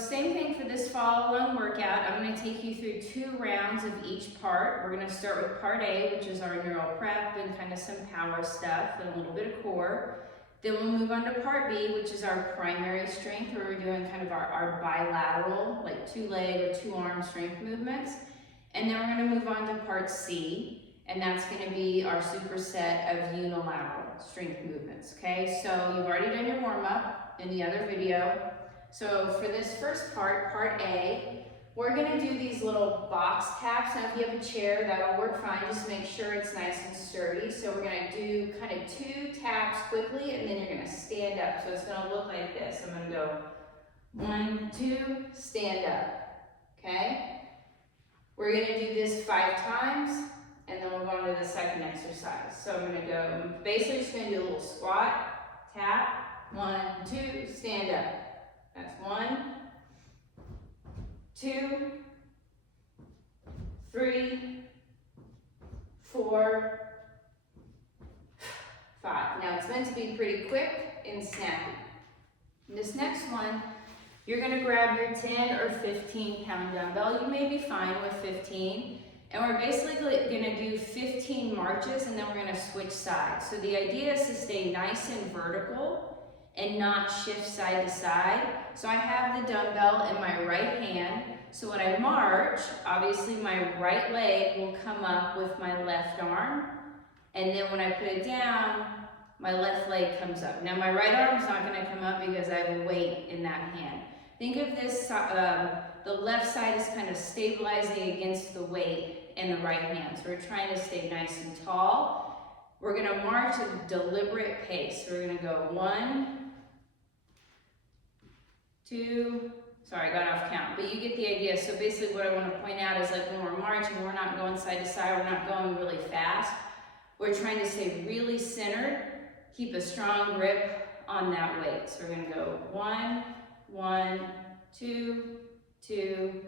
same thing for this follow-along workout. I'm going to take you through 2 rounds of each part. We're going to start with part A, which is our neural prep and kind of some power stuff and a little bit of core. Then we'll move on to part B, which is our primary strength, where we're doing kind of our bilateral, like 2-leg or 2-arm strength movements. And then we're going to move on to part C, and that's going to be our superset of unilateral strength movements, okay? So you've already done your warm-up in the other video. So for this first part, part A, we're going to do these little box taps. Now if you have a chair, that'll work fine. Just make sure it's nice and sturdy. So we're going to do kind of 2 taps quickly, and then you're going to stand up. So it's going to look like this. I'm going to go 1, 2, stand up, okay? We're going to do this 5 times, and then we'll go on to the second exercise. So I'm going to go, basically just going to do a little squat, tap, 1, 2, stand up. That's 1, 2, 3, 4, 5. Now it's meant to be pretty quick and snappy. This next one, you're going to grab your 10 or 15 pound dumbbell. You may be fine with 15. And we're basically going to do 15 marches, and then we're going to switch sides. So the idea is to stay nice and vertical and not shift side to side. So I have the dumbbell in my right hand. So when I march, obviously my right leg will come up with my left arm. And then when I put it down, my left leg comes up. Now my right arm's not going to come up because I have a weight in that hand. Think of this, the left side is kind of stabilizing against the weight in the right hand. So we're trying to stay nice and tall. We're going to march at a deliberate pace. So we're going to go 1, 2, sorry, I got off count, but you get the idea. So basically what I want to point out is, like, when we're marching, we're not going side to side, we're not going really fast. We're trying to stay really centered, keep a strong grip on that weight. So we're going to go 1, 1, 2, 2,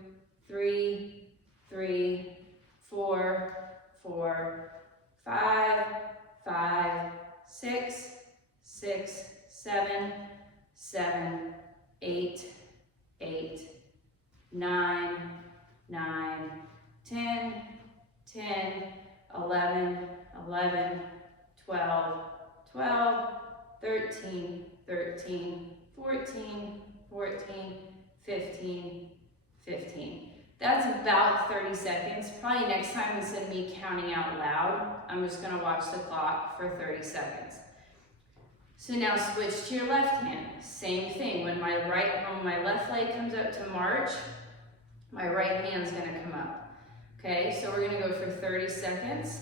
3, 3, 4, 4, 5, 5, 6, 6, 7, 7, 8, 8, 9, 9, 10, 10, 11, 11, 12, 12, 13, 13, 14, 14, 15, 15. That's about 30 seconds. Probably next time, instead of me counting out loud, I'm just going to watch the clock for 30 seconds. So now switch to your left hand. Same thing. When my left leg comes up to march, my right hand's going to come up. Okay, so we're going to go for 30 seconds.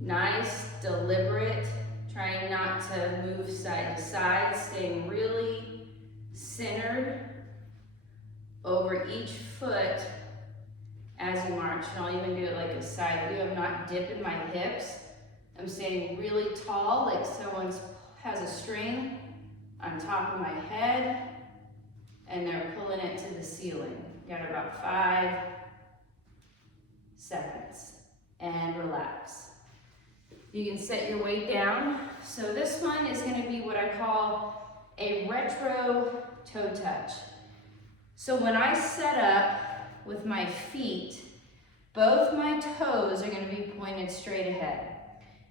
Nice, deliberate, trying not to move side to side, staying really centered over each foot as you march. And I'll even do it like a side view. I'm not dipping my hips. I'm staying really tall, like someone has a string on top of my head, and they're pulling it to the ceiling. You got about 5 seconds, and relax. You can set your weight down. So this one is going to be what I call a retro toe touch. So when I set up with my feet, both my toes are going to be pointed straight ahead.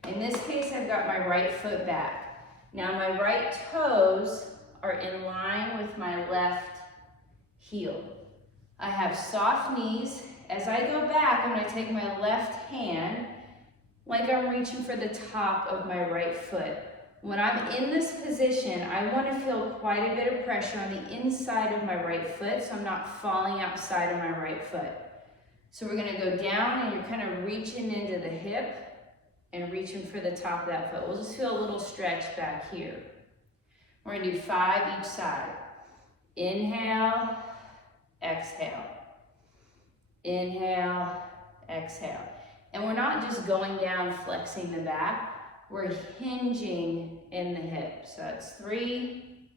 In this case, I've got my right foot back. Now my right toes are in line with my left heel. I have soft knees. As I go back, I'm going to take my left hand like I'm reaching for the top of my right foot. When I'm in this position, I want to feel quite a bit of pressure on the inside of my right foot, so I'm not falling outside of my right foot. So we're going to go down, and you're kind of reaching into the hip and reaching for the top of that foot. We'll just feel a little stretch back here. We're going to do 5 each side. Inhale, exhale. Inhale, exhale. And we're not just going down, flexing the back. We're hinging in the hip. So it's 3,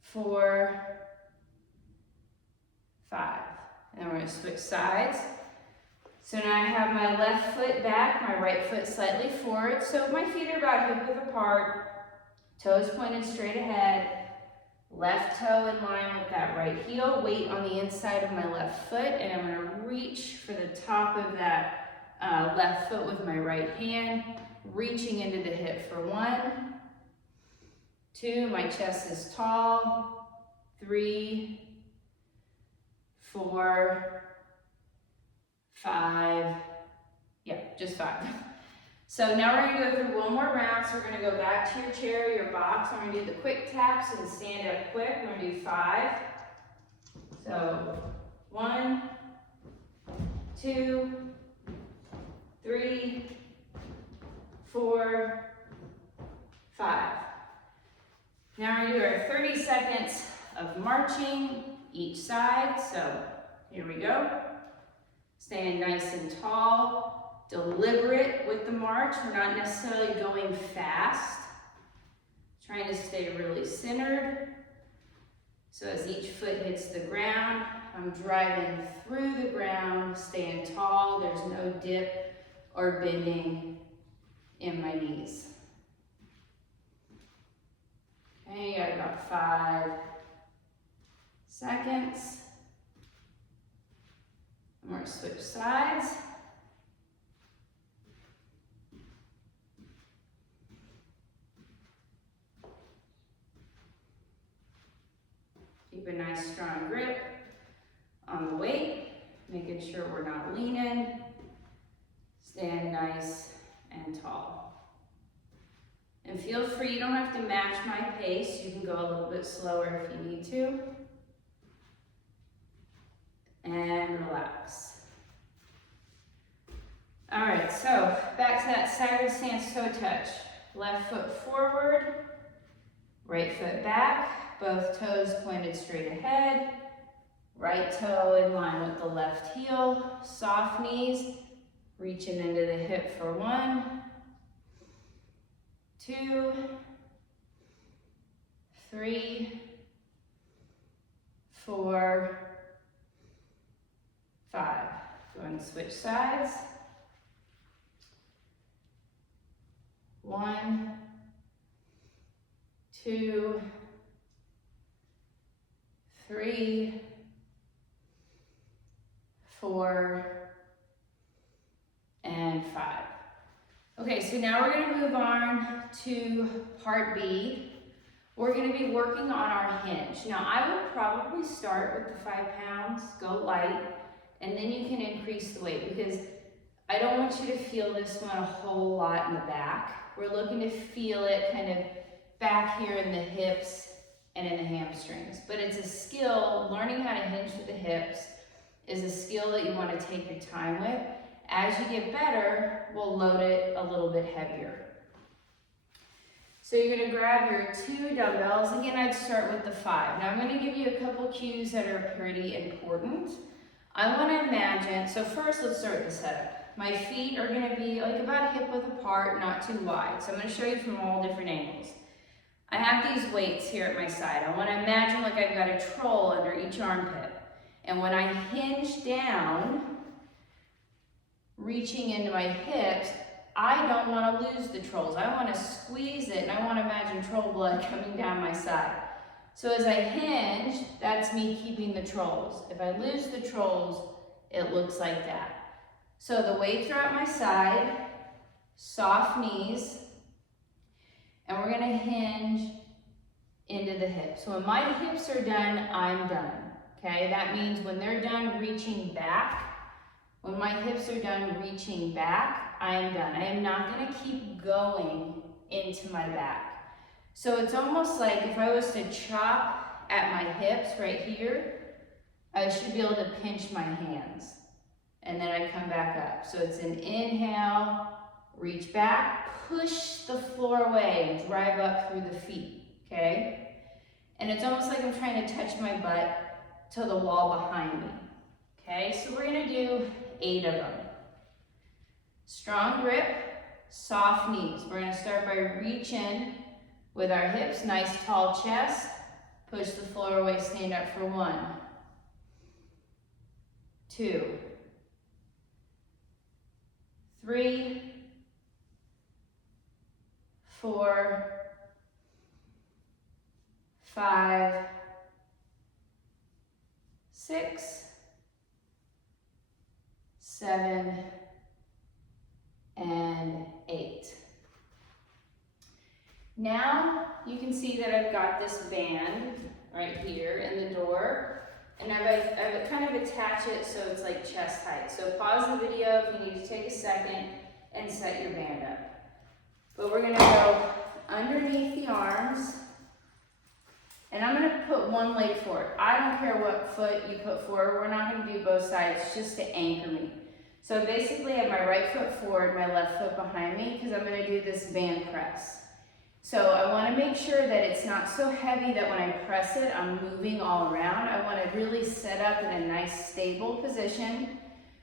4, 5. And we're going to switch sides. So now I have my left foot back, my right foot slightly forward. So my feet are about hip width apart, toes pointed straight ahead. Left toe in line with that right heel, weight on the inside of my left foot, and I'm gonna reach for the top of that left foot with my right hand, reaching into the hip for 1, 2, my chest is tall, 3, 4, 5, yeah, just 5. So now we're gonna go through one more round. So we're gonna go back to your chair, your box. I'm gonna do the quick taps and stand up quick. We're gonna do 5. So 1, 2, 3, 4, 5. Now we're gonna do our 30 seconds of marching each side. So here we go. Staying nice and tall, deliberate with the march. We're not necessarily going fast. Trying to stay really centered. So as each foot hits the ground, I'm driving through the ground, staying tall. There's no dip or bending in my knees. Okay, got about 5 seconds. I'm going to switch sides. Keep a nice strong grip on the weight, making sure we're not leaning. Stand nice and tall. And feel free, you don't have to match my pace. You can go a little bit slower if you need to. And relax. All right, so back to that staggered stance toe touch. Left foot forward, right foot back, both toes pointed straight ahead. Right toe in line with the left heel, soft knees, reaching into the hip for 1, 2, 3, 4, 5. Go and switch sides. 1, 2, 3, 4, and 5. Okay, so now we're going to move on to part B. We're going to be working on our hinge. Now I would probably start with the 5 pounds, go light, and then you can increase the weight because I don't want you to feel this one a whole lot in the back. We're looking to feel it kind of back here in the hips and in the hamstrings. But it's a skill, learning how to hinge with the hips is a skill that you want to take your time with. As you get better, we'll load it a little bit heavier. So you're going to grab your 2 dumbbells. Again, I'd start with the 5. Now I'm going to give you a couple cues that are pretty important. I want to imagine, so first let's start with the setup. My feet are going to be like about hip width apart, not too wide. So I'm going to show you from all different angles. I have these weights here at my side. I want to imagine like I've got a troll under each armpit. And when I hinge down, reaching into my hips, I don't want to lose the trolls. I want to squeeze it and I want to imagine troll blood coming down my side. So as I hinge, that's me keeping the trolls. If I lose the trolls, it looks like that. So the weights are at my side, soft knees, and we're going to hinge into the hips. So when my hips are done, I'm done. Okay, that means when they're done reaching back, when my hips are done reaching back, I am done. I am not going to keep going into my back. So it's almost like if I was to chop at my hips right here, I should be able to pinch my hands. And then I come back up. So it's an inhale, reach back, push the floor away, and drive up through the feet, okay? And it's almost like I'm trying to touch my butt to the wall behind me, okay? So we're gonna do 8 of them. Strong grip, soft knees. We're gonna start by reaching with our hips, nice tall chest, push the floor away, stand up for 1, 2, 3, 4, 5, 6, 7, and 8. Now you can see that I've got this band right here in the door, and I've kind of attached it so it's like chest height. So pause the video if you need to take a second and set your band up. But we're gonna go underneath the arms, and I'm gonna put one leg forward. I don't care what foot you put forward. We're not gonna do both sides, just to anchor me. So basically I have my right foot forward, my left foot behind me, because I'm gonna do this band press. So I wanna make sure that it's not so heavy that when I press it, I'm moving all around. I wanna really set up in a nice stable position.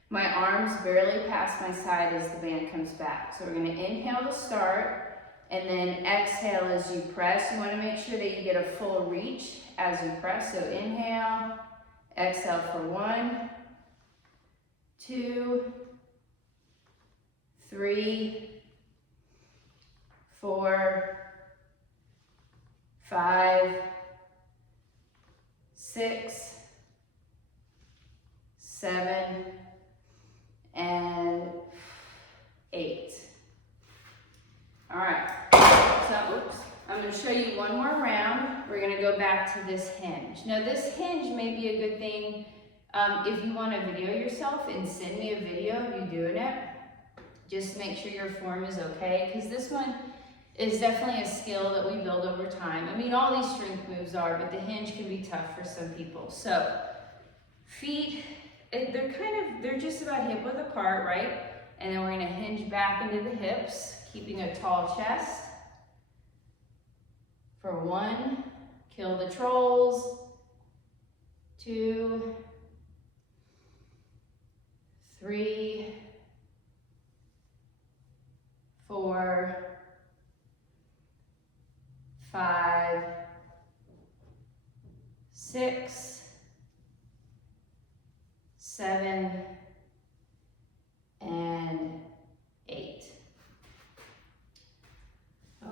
My arms barely pass my side as the band comes back. So we're gonna inhale to start, and then exhale as you press. You wanna make sure that you get a full reach as you press. So inhale, exhale for 1, 2, 3, 4, 5, 6, 7, and 8. All right, so I'm gonna show you one more round. We're gonna go back to this hinge. Now this hinge may be a good thing if you wanna video yourself and send me a video of you doing it. Just make sure your form is okay, because this one is definitely a skill that we build over time. I mean, all these strength moves are, but the hinge can be tough for some people. So feet, they're just about hip width apart, right? And then we're gonna hinge back into the hips, keeping a tall chest. For 1, kill the trolls. 2, 3, 4, 5, 6, 7, and 8.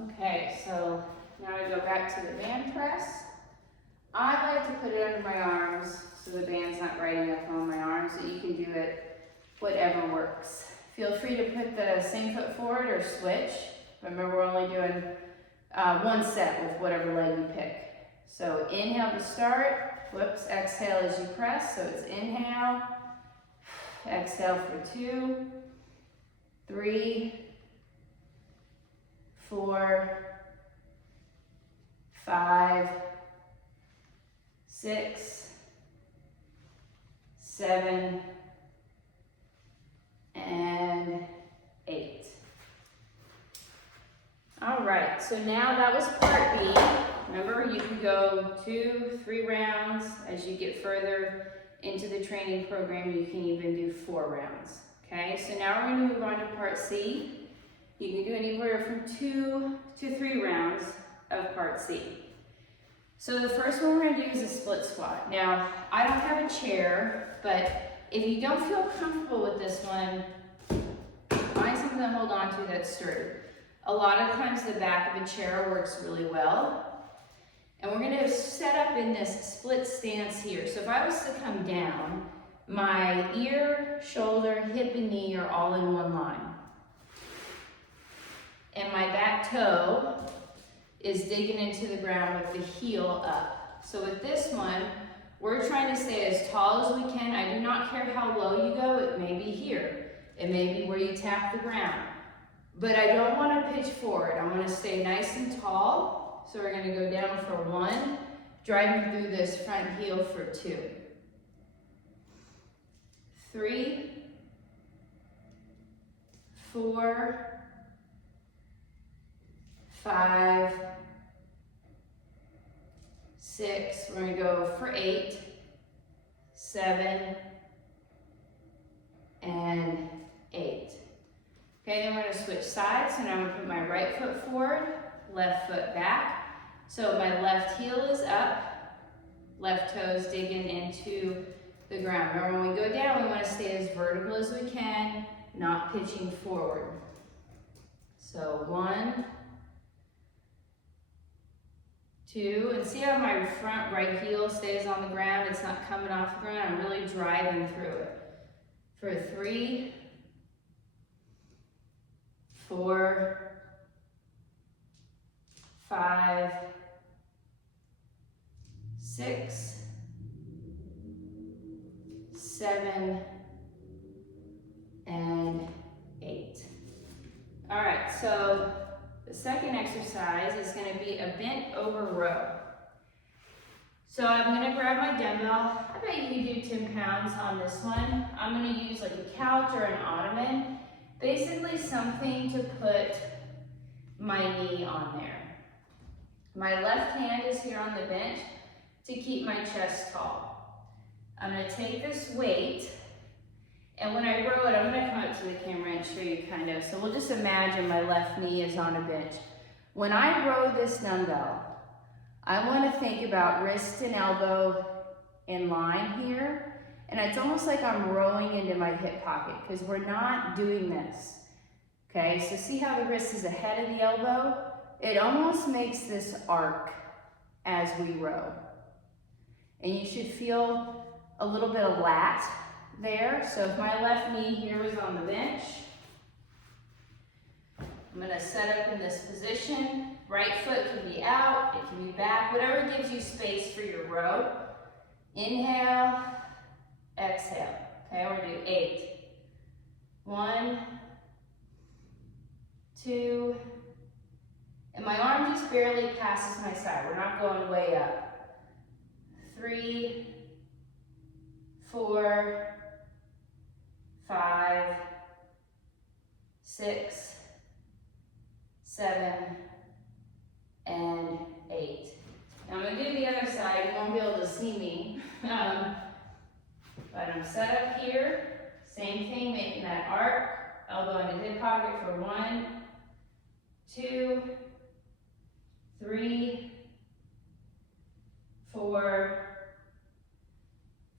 Okay, so now I go back to the band press. I like to put it under my arms so the band's not riding up on my arms, so you can do it whatever works. Feel free to put the same foot forward or switch. Remember, we're only doing one set with whatever leg you pick. So inhale to start, whoops, exhale as you press. So it's inhale, exhale for 2, 3, 4, 5, 6, 7, and 8. All right, so now that was part B. Remember, you can go 2, 3 rounds. As you get further into the training program, you can even do 4 rounds. Okay, so now we're going to move on to part C. You can do anywhere from 2 to 3 rounds of part C. So the first one we're going to do is a split squat. Now, I don't have a chair, but if you don't feel comfortable with this one, find something to hold on to that's sturdy. A lot of times the back of a chair works really well. And we're going to set up in this split stance here. So if I was to come down, my ear, shoulder, hip, and knee are all in one line. And my back toe is digging into the ground with the heel up. So with this one, we're trying to stay as tall as we can. I do not care how low you go. It may be here. It may be where you tap the ground. But I don't want to pitch forward. I want to stay nice and tall. So we're going to go down for 1, driving through this front heel for 2. 3, 4, 5, 6, we're going to go for 8, 7, and 8. Okay, then we're going to switch sides. So now I'm going to put my right foot forward, left foot back. So my left heel is up, left toes digging into the ground. Remember, when we go down, we want to stay as vertical as we can, not pitching forward. So 1, 2, and see how my front right heel stays on the ground? It's not coming off the ground. I'm really driving through it. For 3, 4, 5, 6, 7, and 8. All right, so the second exercise is going to be a bent over row. So I'm going to grab my dumbbell. I bet you could do 10 pounds on this one. I'm going to use like a couch or an ottoman, basically something to put my knee on there. My left hand is here on the bench to keep my chest tall. I'm going to take this weight, and when I row it, I'm going to come up to the camera and show you kind of. So we'll just imagine my left knee is on a bench. When I row this dumbbell, I want to think about wrist and elbow in line here, and it's almost like I'm rowing into my hip pocket because we're not doing this. Okay, so see how the wrist is ahead of the elbow? It almost makes this arc as we row. And you should feel a little bit of lat there. So if my left knee here is on the bench, I'm going to set up in this position. Right foot can be out, it can be back, whatever gives you space for your row. Inhale, exhale. Okay, we're going to do 8. 1, 2, and my arm just barely passes my side. We're not going way up. 3, 4, 5, 6, 7, and 8. Now I'm going to do the other side. You won't be able to see me. But I'm set up here. Same thing, making that arc. Elbow in the hip pocket for 1, 2, 3, 4,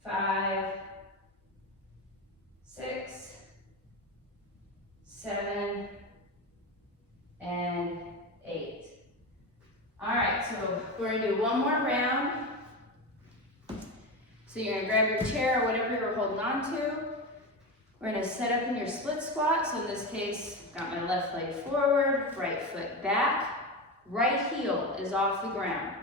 5, 6, 7, and 8. All right, so we're gonna do one more round. So you're gonna grab your chair or whatever you're holding on to. We're gonna set up in your split squat. So in this case, got my left leg forward, right foot back. Right heel is off the ground.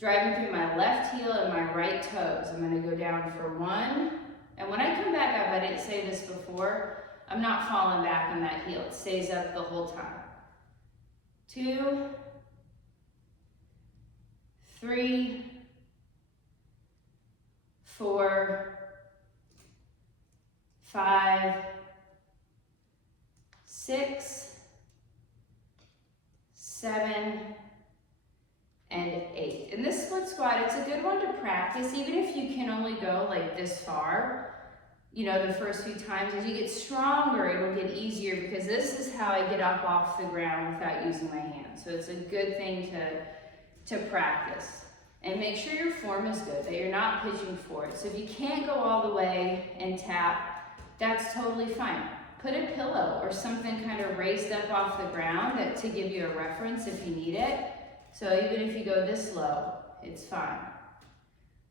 Driving through my left heel and my right toes. I'm gonna go down for 1. And when I come back up, I didn't say this before, I'm not falling back on that heel. It stays up the whole time. 2, 3, 4, 5, 6, 7, and 8. In this split squat, it's a good one to practice, even if you can only go like this far. You know, the first few times, as you get stronger, it'll get easier because this is how I get up off the ground without using my hands. So it's a good thing to practice. And make sure your form is good, that you're not pitching forward. So if you can't go all the way and tap, that's totally fine. Put a pillow or something kind of raised up off the ground to give you a reference if you need it. So even if you go this low, it's fine.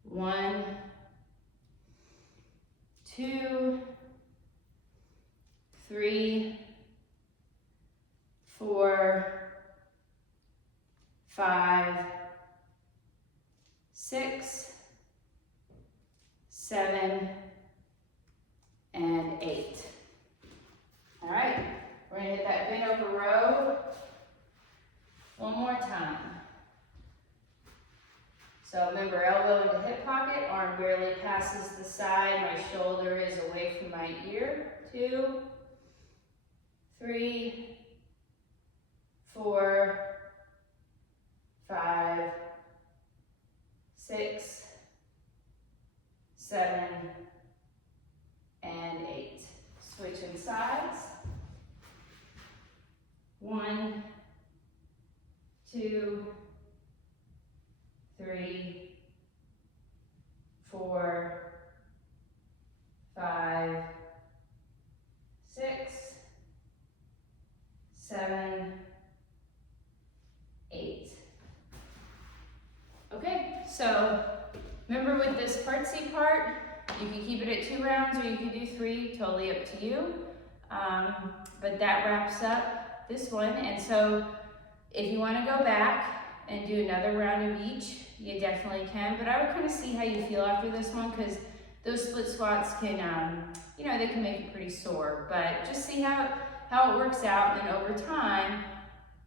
1, 2, 3, 4, 5, 6, 7, and 8. All right, we're gonna hit that bent over row one more time. So remember, elbow in the hip pocket, arm barely passes the side, my shoulder is away from my ear. 2, 3, 4, 5, 6, 7, and 8. Switching sides. 1, 2, 3, 4, 5, 6, 7, 8. with this part C part, you can keep it at 2 rounds or you can do 3, totally up to you. But that wraps up this one. And so if you want to go back and do another round of each, you definitely can. But I would kind of see how you feel after this one, because those split squats can, you know, they can make you pretty sore. But just see how it works out. And then over time,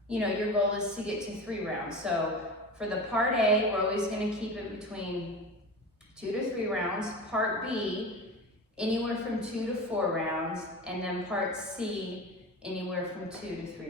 you know, your goal is to get to 3 rounds. So for the part A, we're always going to keep it between 2 to 3 rounds. Part B, anywhere from 2 to 4 rounds. And then part C, anywhere from 2 to 3 rounds.